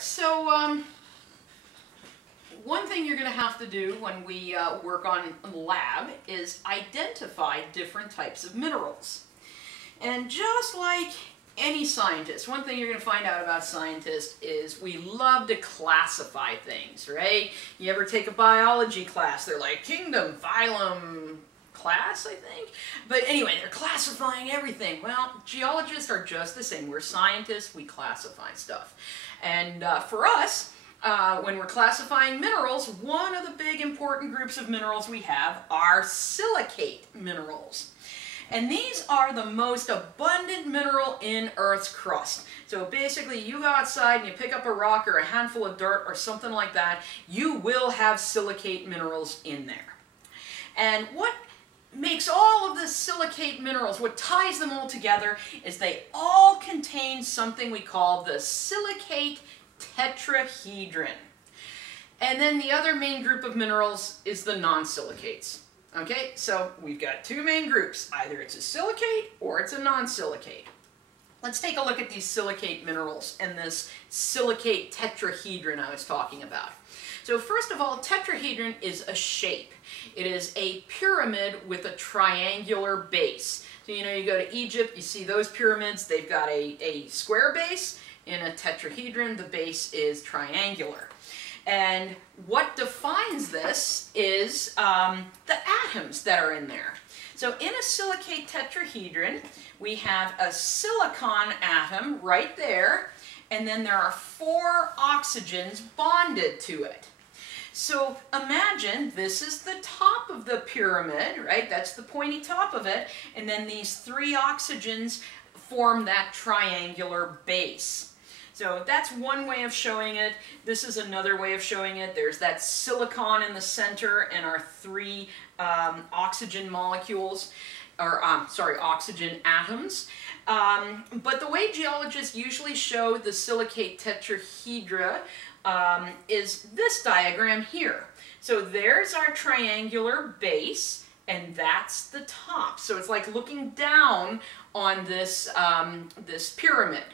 right, so one thing you're going to have to do when we work on lab is identify different types of minerals. And just like any scientist, one thing you're going to find out about scientists is we love to classify things, right? You ever take a biology class, they're like kingdom, phylum, class, I think. But anyway, they're classifying everything. Well, geologists are just the same. We're scientists, we classify stuff. And for us, when we're classifying minerals, one of the big important groups of minerals we have are silicate minerals. And these are the most abundant mineral in Earth's crust. So basically, you go outside and you pick up a rock or a handful of dirt or something like that, you will have silicate minerals in there. And what makes all of the silicate minerals, what ties them all together, is they all contain something we call the silicate tetrahedron. And then the other main group of minerals is the non-silicates. Okay, so we've got two main groups. Either it's a silicate or it's a non-silicate. Let's take a look at these silicate minerals and this silicate tetrahedron I was talking about. So first of all, tetrahedron is a shape. It is a pyramid with a triangular base. So you know, you go to Egypt, you see those pyramids, they've got a square base. In a tetrahedron, the base is triangular. And what defines this is the atoms that are in there. So in a silicate tetrahedron, we have a silicon atom right there, and then there are 4 oxygens bonded to it. So imagine this is the top of the pyramid, right? That's the pointy top of it, and then these 3 oxygens form that triangular base. So that's one way of showing it. This is another way of showing it. There's that silicon in the center and our 3 oxygen molecules, or oxygen atoms. But the way geologists usually show the silicate tetrahedra is this diagram here. So there's our triangular base, and that's the top. So it's like looking down on this, this pyramid.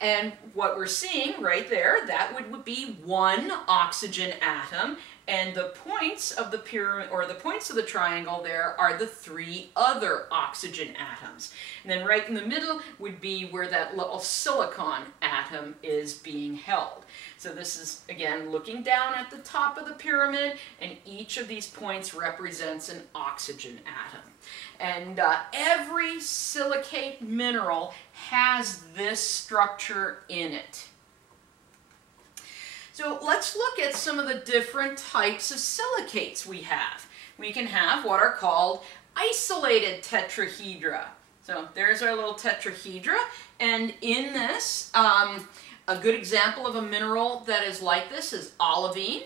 And what we're seeing right there, that would be 1 oxygen atom, and the points of the pyramid, or the points of the triangle there, are the 3 other oxygen atoms. And then right in the middle would be where that little silicon atom is being held. So this is, again, looking down at the top of the pyramid, and each of these points represents an oxygen atom. And every silicate mineral has this structure in it. So let's look at some of the different types of silicates we have. We can have what are called isolated tetrahedra. So there's our little tetrahedra, and in this, a good example of a mineral that is like this is olivine.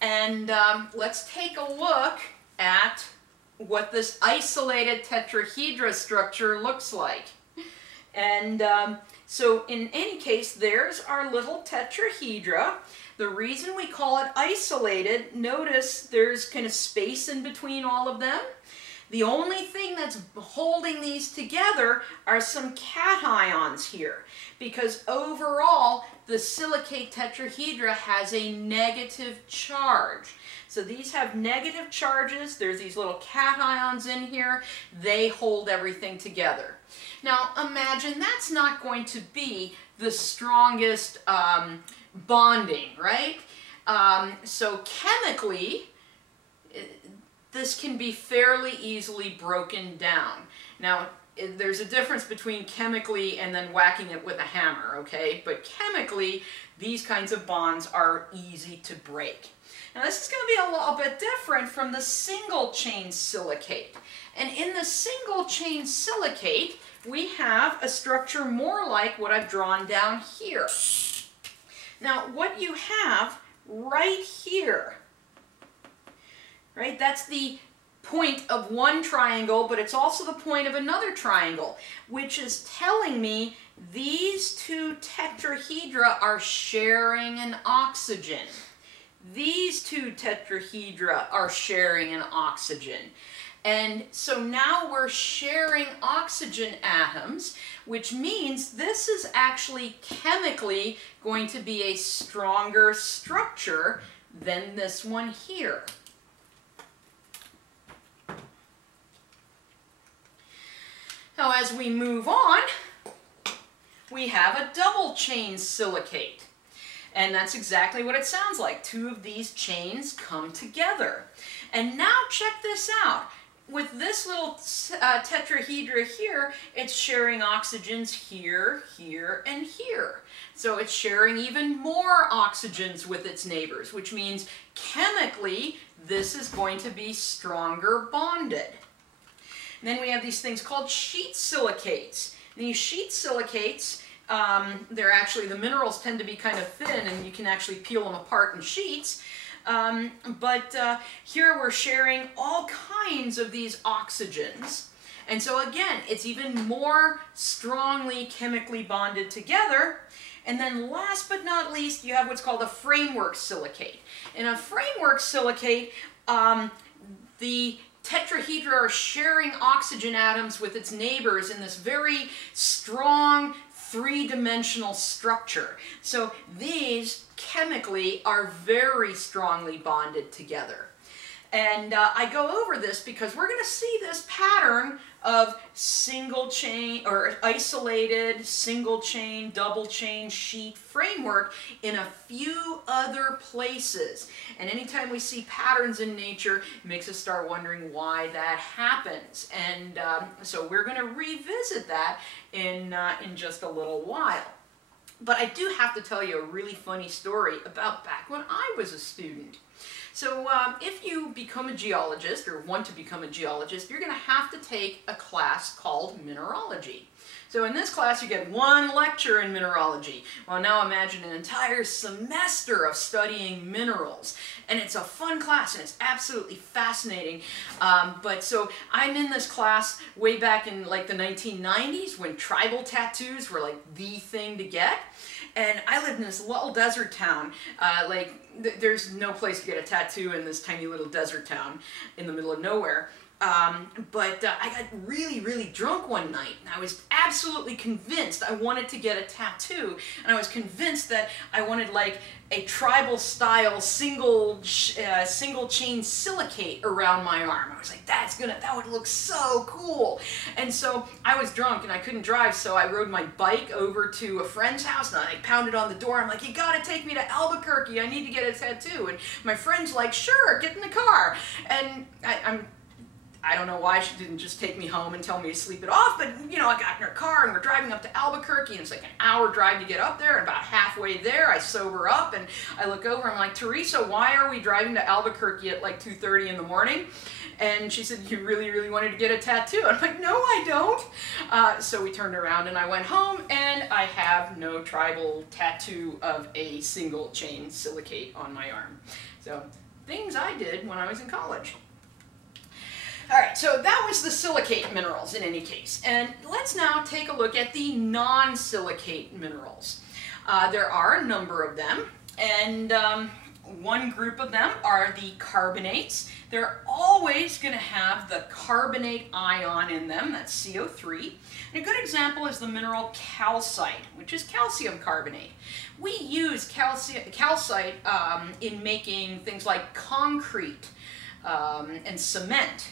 And let's take a look at what this isolated tetrahedra structure looks like. And so in any case, there's our little tetrahedra. The reason we call it isolated, notice there's kind of space in between all of them. The only thing that's holding these together are some cations here, because overall the silicate tetrahedra has a negative charge. So these have negative charges. There's these little cations in here. They hold everything together. Now imagine that's not going to be the strongest bonding, right? So chemically, this can be fairly easily broken down. Now, there's a difference between chemically and then whacking it with a hammer, okay? But chemically, these kinds of bonds are easy to break. Now, this is going to be a little bit different from the single chain silicate. And in the single chain silicate, we have a structure more like what I've drawn down here. Now, what you have right here, right? That's the point of one triangle, but it's also the point of another triangle, which is telling me these 2 tetrahedra are sharing an oxygen. These 2 tetrahedra are sharing an oxygen. And so now we're sharing oxygen atoms, which means this is actually chemically going to be a stronger structure than this one here. Now as we move on, we have a double chain silicate. And that's exactly what it sounds like. Two of these chains come together. And now check this out. With this little tetrahedra here, it's sharing oxygens here, here, and here. So it's sharing even more oxygens with its neighbors, which means chemically this is going to be stronger bonded. And then we have these things called sheet silicates. These sheet silicates, they're actually, the minerals tend to be kind of thin and you can actually peel them apart in sheets. Here we're sharing all kinds of these oxygens. And so again, it's even more strongly chemically bonded together. And then last but not least, you have what's called a framework silicate. In a framework silicate, the tetrahedra are sharing oxygen atoms with its neighbors in this very strong three-dimensional structure. So these chemically are very strongly bonded together. And I go over this because we're going to see this pattern of single chain or isolated single chain, double chain sheet framework in a few other places. And anytime we see patterns in nature, it makes us start wondering why that happens. And so we're going to revisit that in just a little while. But I do have to tell you a really funny story about back when I was a student. So if you become a geologist or want to become a geologist, you're going to have to take a class called mineralogy. So in this class you get one lecture in mineralogy. Well, now imagine an entire semester of studying minerals. And it's a fun class and it's absolutely fascinating. So I'm in this class way back in like the 1990s when tribal tattoos were like the thing to get. And I lived in this little desert town. There's no place to get a tattoo in this tiny little desert town in the middle of nowhere. I got really, really drunk one night, and I was absolutely convinced I wanted to get a tattoo, and I was convinced that I wanted like a tribal style single chain silicate around my arm. I was like, that would look so cool. And so I was drunk and I couldn't drive, so I rode my bike over to a friend's house and I pounded on the door. I'm like, you gotta take me to Albuquerque, I need to get a tattoo. And my friend's like, sure, get in the car. And I don't know why she didn't just take me home and tell me to sleep it off, but you know, I got in her car and we're driving up to Albuquerque and it's like an hour drive to get up there, and about halfway there I sober up and I look over and I'm like, Teresa, why are we driving to Albuquerque at like 2:30 in the morning? And she said, you really, really wanted to get a tattoo? I'm like, no, I don't. So we turned around and I went home, and I have no tribal tattoo of a single chain silicate on my arm. So things I did when I was in college. Alright, so that was the silicate minerals in any case. And let's now take a look at the non-silicate minerals. There are a number of them, and one group of them are the carbonates. They're always going to have the carbonate ion in them, that's CO3. And a good example is the mineral calcite, which is calcium carbonate. We use calcite in making things like concrete and cement.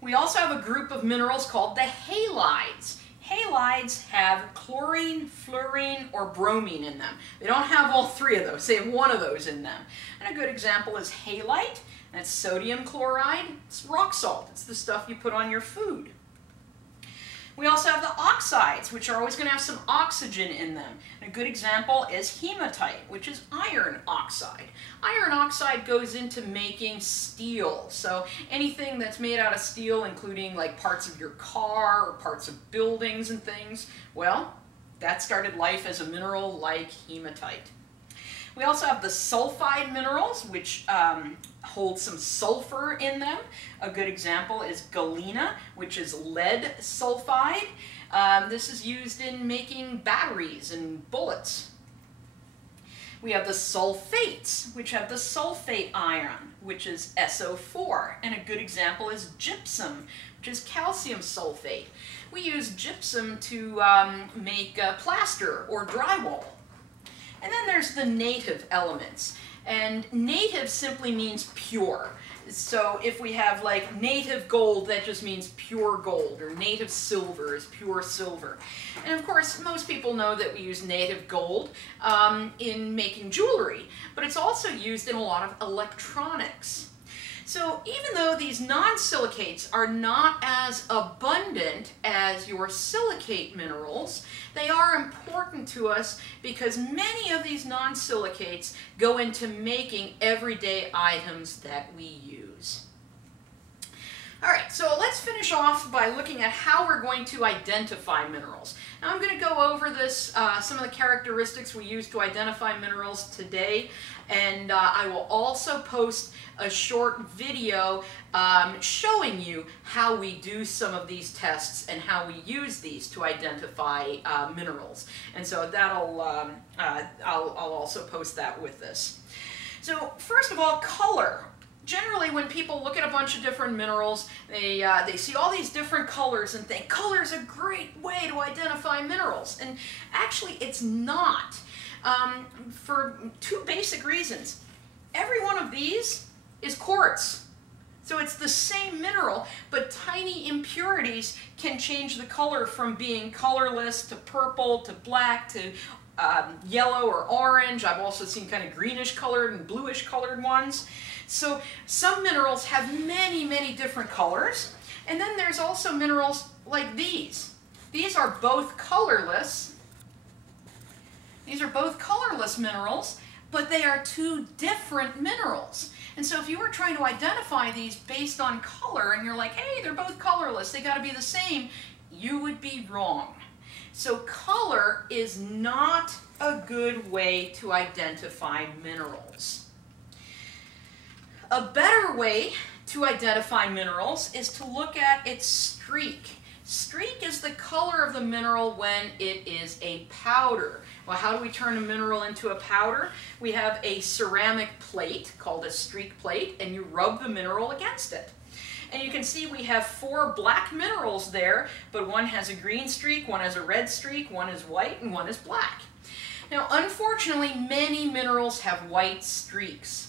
We also have a group of minerals called the halides. Halides have chlorine, fluorine, or bromine in them. They don't have all three of those, they have one of those in them. And a good example is halite, that's sodium chloride. It's rock salt, it's the stuff you put on your food. We also have the oxides, which are always going to have some oxygen in them. And a good example is hematite, which is iron oxide. Iron oxide goes into making steel. So anything that's made out of steel, including like parts of your car or parts of buildings and things, well, that started life as a mineral like hematite. We also have the sulfide minerals, which hold some sulfur in them. A good example is galena, which is lead sulfide. This is used in making batteries and bullets. We have the sulfates, which have the sulfate ion, which is SO4. And a good example is gypsum, which is calcium sulfate. We use gypsum to make plaster or drywall. And then there's the native elements. And native simply means pure. So if we have like native gold, that just means pure gold, or native silver is pure silver. And of course, most people know that we use native gold in making jewelry, but it's also used in a lot of electronics. So even though these non-silicates are not as abundant as your silicate minerals, they are important to us because many of these non-silicates go into making everyday items that we use. All right, so let's finish off by looking at how we're going to identify minerals. Now I'm going to go over this, some of the characteristics we use to identify minerals today, and I will also post a short video showing you how we do some of these tests and how we use these to identify minerals. And so that'll, I'll also post that with this. So first of all, color. Generally, when people look at a bunch of different minerals, they see all these different colors and think, color's a great way to identify minerals. And actually, it's not. For two basic reasons. Every one of these is quartz. So it's the same mineral, but tiny impurities can change the color from being colorless to purple to black to yellow or orange. I've also seen kind of greenish colored and bluish colored ones. So some minerals have many, many different colors. And then there's also minerals like these. These are both colorless. These are both colorless minerals, but they are two different minerals. And so if you were trying to identify these based on color and you're like, hey, they're both colorless, they got to be the same, you would be wrong. So color is not a good way to identify minerals. A better way to identify minerals is to look at its streak. Streak is the color of the mineral when it is a powder. Well, how do we turn a mineral into a powder? We have a ceramic plate called a streak plate, and you rub the mineral against it. And you can see we have 4 black minerals there, but one has a green streak, one has a red streak, one is white, and one is black. Now, unfortunately, many minerals have white streaks.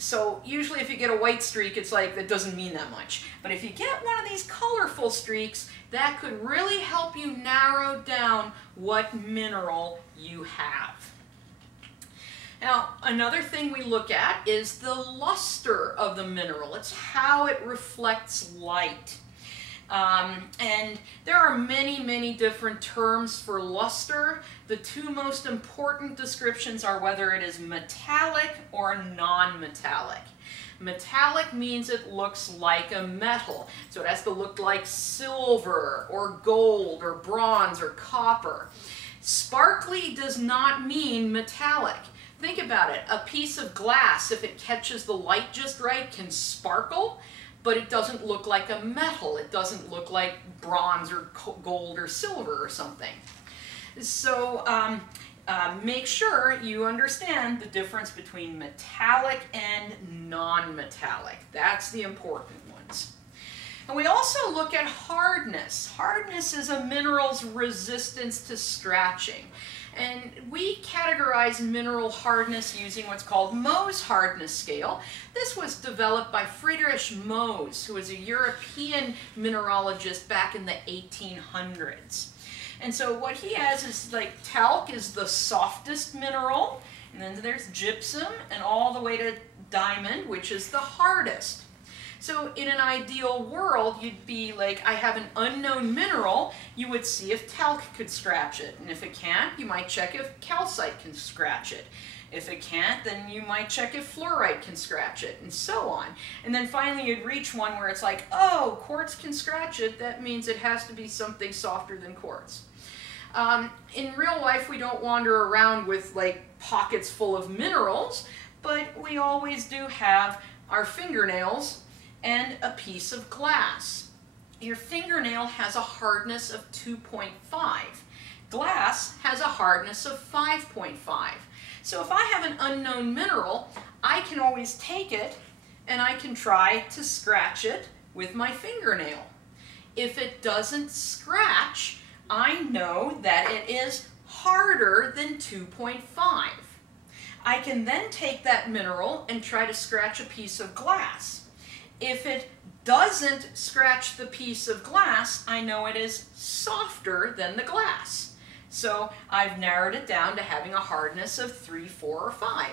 So usually if you get a white streak, it's like, that doesn't mean that much. But if you get one of these colorful streaks, that could really help you narrow down what mineral you have. Now, another thing we look at is the luster of the mineral. It's how it reflects light. And there are many, many different terms for luster. The two most important descriptions are whether it is metallic or non-metallic. Metallic means it looks like a metal. So it has to look like silver or gold or bronze or copper. Sparkly does not mean metallic. Think about it. A piece of glass, if it catches the light just right, can sparkle, but it doesn't look like a metal. It doesn't look like bronze or gold or silver or something. So make sure you understand the difference between metallic and non-metallic. That's the important ones. And we also look at hardness. Hardness is a mineral's resistance to scratching. And we categorize mineral hardness using what's called Mohs hardness scale. This was developed by Friedrich Mohs, who was a European mineralogist back in the 1800s. And so what he has is like talc is the softest mineral, and then there's gypsum, and all the way to diamond, which is the hardest. So in an ideal world, you'd be like, I have an unknown mineral, you would see if talc could scratch it. And if it can't, you might check if calcite can scratch it. If it can't, then you might check if fluorite can scratch it, and so on. And then finally you'd reach one where it's like, oh, quartz can scratch it, that means it has to be something softer than quartz. In real life, we don't wander around with like pockets full of minerals, but we always do have our fingernails and a piece of glass. Your fingernail has a hardness of 2.5. Glass has a hardness of 5.5. So if I have an unknown mineral, I can always take it and I can try to scratch it with my fingernail. If it doesn't scratch, I know that it is harder than 2.5. I can then take that mineral and try to scratch a piece of glass. If it doesn't scratch the piece of glass, I know it is softer than the glass. So I've narrowed it down to having a hardness of 3, 4, or 5.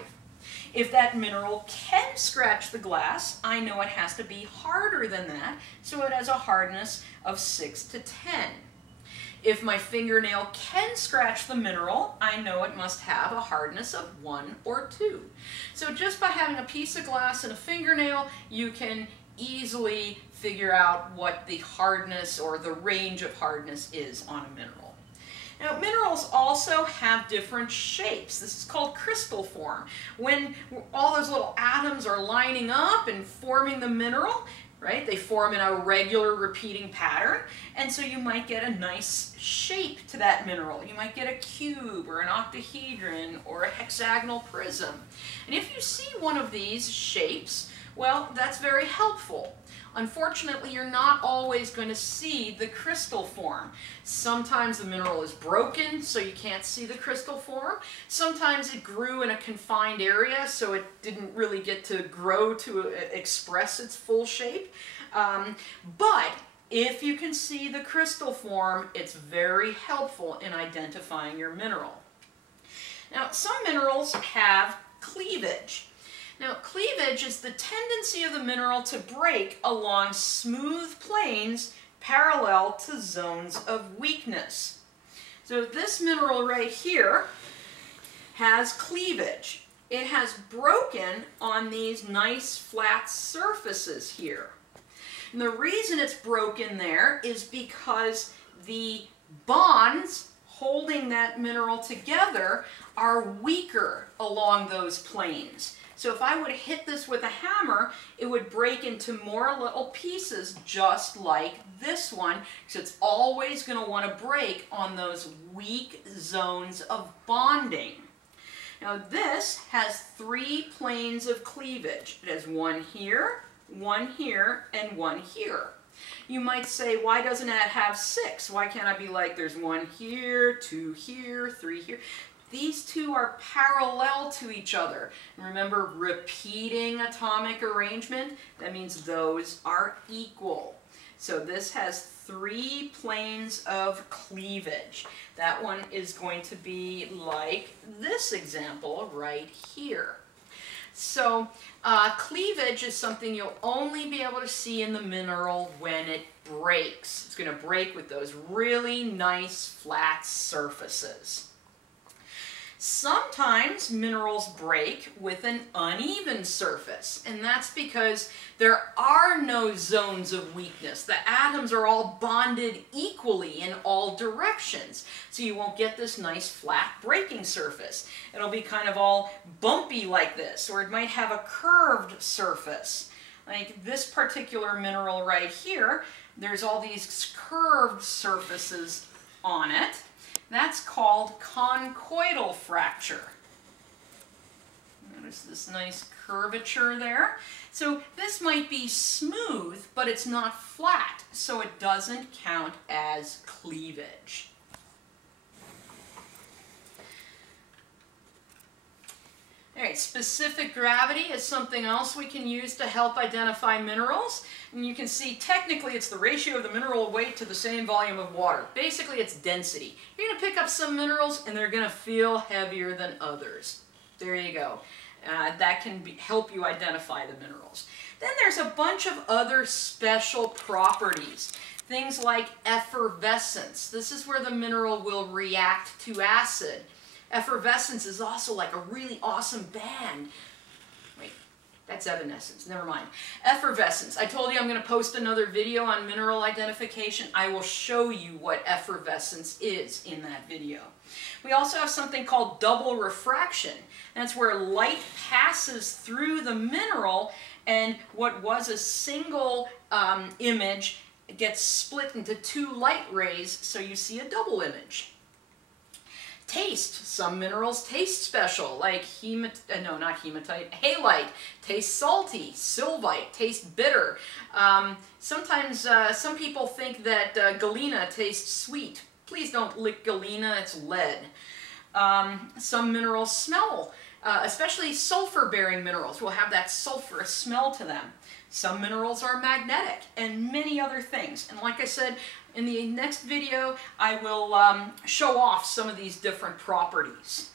If that mineral can scratch the glass, I know it has to be harder than that, so it has a hardness of 6 to 10. If my fingernail can scratch the mineral, I know it must have a hardness of 1 or 2. So just by having a piece of glass and a fingernail, you can easily figure out what the hardness or the range of hardness is on a mineral. Now, minerals also have different shapes. This is called crystal form. When all those little atoms are lining up and forming the mineral, right, they form in a regular repeating pattern, and so you might get a nice shape to that mineral. You might get a cube or an octahedron or a hexagonal prism. And if you see one of these shapes, well, that's very helpful. Unfortunately, you're not always going to see the crystal form. Sometimes the mineral is broken, so you can't see the crystal form. Sometimes it grew in a confined area, so it didn't really get to grow to express its full shape. But if you can see the crystal form, it's very helpful in identifying your mineral. Now, some minerals have cleavage. Now, cleavage is the tendency of the mineral to break along smooth planes parallel to zones of weakness. So this mineral right here has cleavage. It has broken on these nice flat surfaces here. And the reason it's broken there is because the bonds holding that mineral together are weaker along those planes. So if I would hit this with a hammer, it would break into more little pieces just like this one, because it's always going to want to break on those weak zones of bonding. Now this has 3 planes of cleavage. It has one here, and one here. You might say, why doesn't it have 6? Why can't I be like, there's 1 here, 2 here, 3 here? These two are parallel to each other. And remember, repeating atomic arrangement, that means those are equal. So this has 3 planes of cleavage. That one is going to be like this example right here. So cleavage is something you'll only be able to see in the mineral when it breaks. It's going to break with those really nice flat surfaces. Sometimes minerals break with an uneven surface, and that's because there are no zones of weakness. The atoms are all bonded equally in all directions, so you won't get this nice flat breaking surface. It'll be kind of all bumpy like this, or it might have a curved surface. Like this particular mineral right here, there's all these curved surfaces on it. That's called conchoidal fracture. Notice this nice curvature there. So this might be smooth, but it's not flat, so it doesn't count as cleavage. All right, specific gravity is something else we can use to help identify minerals. And you can see technically it's the ratio of the mineral weight to the same volume of water. Basically it's density. You're going to pick up some minerals and they're going to feel heavier than others. There you go. That can help you identify the minerals. Then there's a bunch of other special properties. Things like effervescence. This is where the mineral will react to acid. Effervescence is also like a really awesome band. Wait, that's evanescence. Never mind. Effervescence. I told you I'm going to post another video on mineral identification. I will show you what effervescence is in that video. We also have something called double refraction. That's where light passes through the mineral and what was a single image gets split into 2 light rays, so you see a double image. Taste. Some minerals taste special, like halite tastes salty, sylvite tastes bitter. Sometimes some people think that galena tastes sweet. Please don't lick galena, it's lead. Some minerals smell, especially sulfur-bearing minerals will have that sulfurous smell to them. Some minerals are magnetic, and many other things. And like I said, in the next video, I will show off some of these different properties.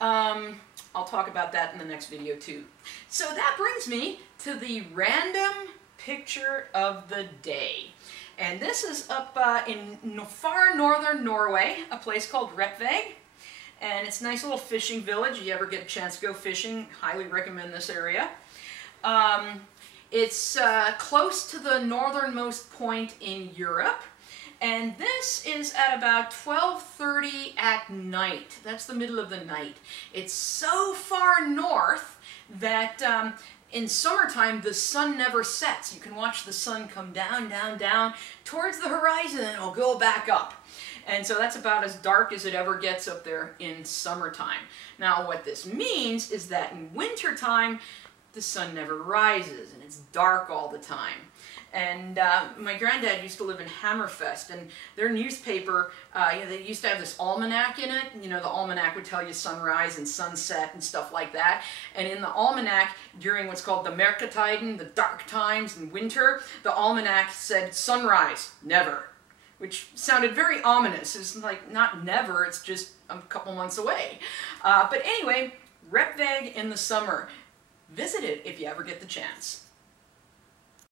I'll talk about that in the next video too. So that brings me to the random picture of the day. And this is up in far northern Norway, a place called Repveg. And it's a nice little fishing village. If you ever get a chance to go fishing, highly recommend this area. It's close to the northernmost point in Europe, and this is at about 12:30 at night. That's the middle of the night. It's so far north that in summertime the sun never sets. You can watch the sun come down, down, down towards the horizon, and it'll go back up. And so that's about as dark as it ever gets up there in summertime. Now what this means is that in wintertime, the sun never rises and it's dark all the time. And my granddad used to live in Hammerfest, and their newspaper, they used to have this almanac in it. You know, the almanac would tell you sunrise and sunset and stuff like that. And in the almanac, during what's called the Mørketiden, the dark times in winter, the almanac said sunrise, never, which sounded very ominous. It's like, not never, it's just a couple months away. But anyway, Repveg in the summer. Visit it if you ever get the chance.